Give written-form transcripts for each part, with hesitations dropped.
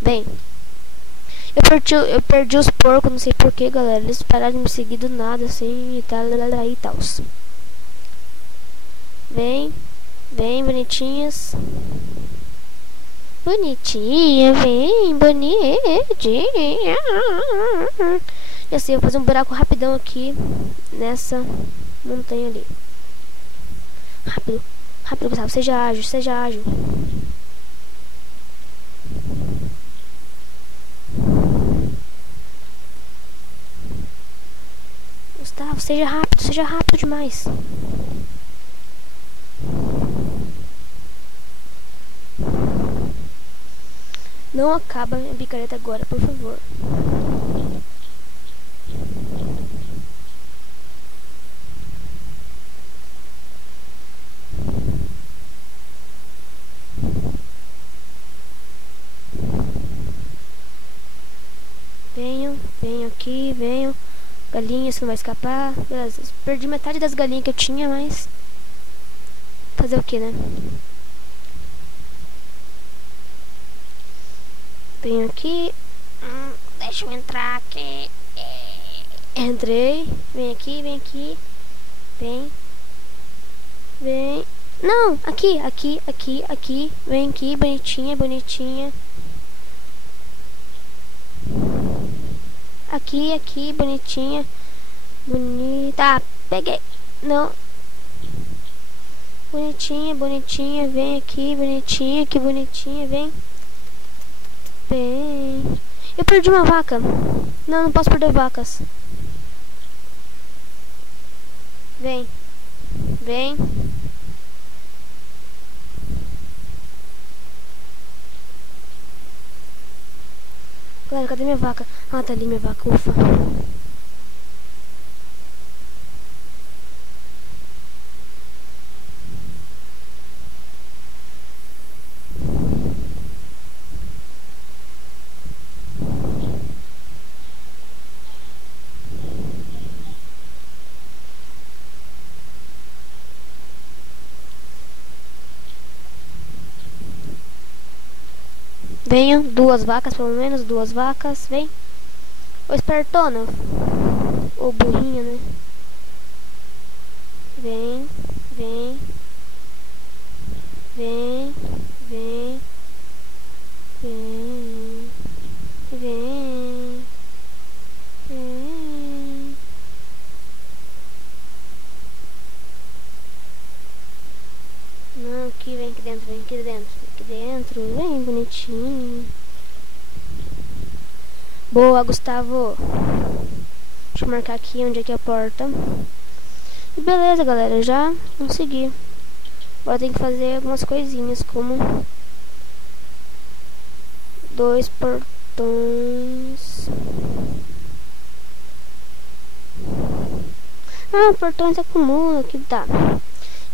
Vem. Eu perdi os porcos, não sei porquê, galera. Eles pararam de me seguir do nada, assim, e tal, e tal. Vem. Vem, bonitinhas. Bonitinha, vem, bonitinha. E assim, eu vou fazer um buraco rapidão aqui nessa montanha ali. Rápido, rápido, Gustavo. Seja ágil, seja ágil. Gustavo, seja rápido demais. Não acaba minha picareta agora, por favor. Venham, venham aqui, venham. Galinha, você não vai escapar. Beleza, perdi metade das galinhas que eu tinha, mas... fazer o que, né? Venho aqui. Deixa eu entrar aqui. Entrei. Vem aqui, vem aqui. Vem. Vem. Não, aqui, aqui, aqui, aqui. Vem aqui, bonitinha, bonitinha. Aqui, aqui, bonitinha. Bonita. Ah, peguei. Não. Bonitinha, bonitinha. Vem aqui, bonitinha, que bonitinha. Vem. Vem. Eu perdi uma vaca. Não, não posso perder vacas. Vem. Vem. Galera, cadê minha vaca? Ah, tá ali minha vaca, ufa. Venham, 2 vacas, pelo menos, 2 vacas, vem. Ô espertona. Ou burrinha, né? Vem, vem. Vem, vem. Vem. Vem. Vem. Não, aqui, vem aqui dentro, vem aqui dentro. Aqui dentro, vem, bonitinho. Boa, Gustavo. Deixa eu marcar aqui onde é que é a porta. E beleza, galera, já consegui. Agora tem que fazer algumas coisinhas, como 2 portões. Ah, portões acumulam aqui, tá.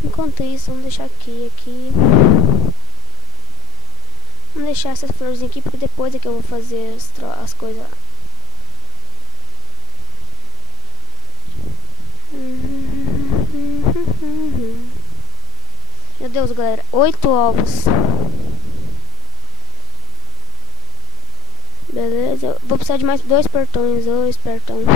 Enquanto isso, vamos deixar aqui. Vamos deixar essas florzinhas aqui, porque depois é que eu vou fazer as coisas. Meu Deus, galera, 8 ovos. Beleza, eu vou precisar de mais 2 portões. 2 portões.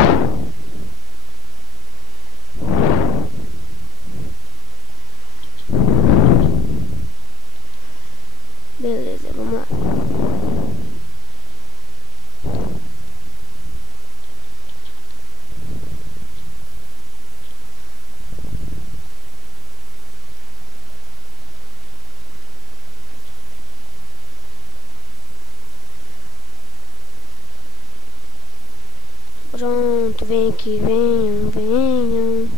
Beleza, vamos lá. Pronto, vem aqui, venham, venham.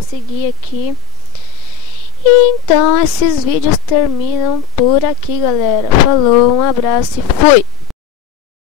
consegui aqui. E então esses vídeos terminam por aqui, galera. Falou, um abraço e fui!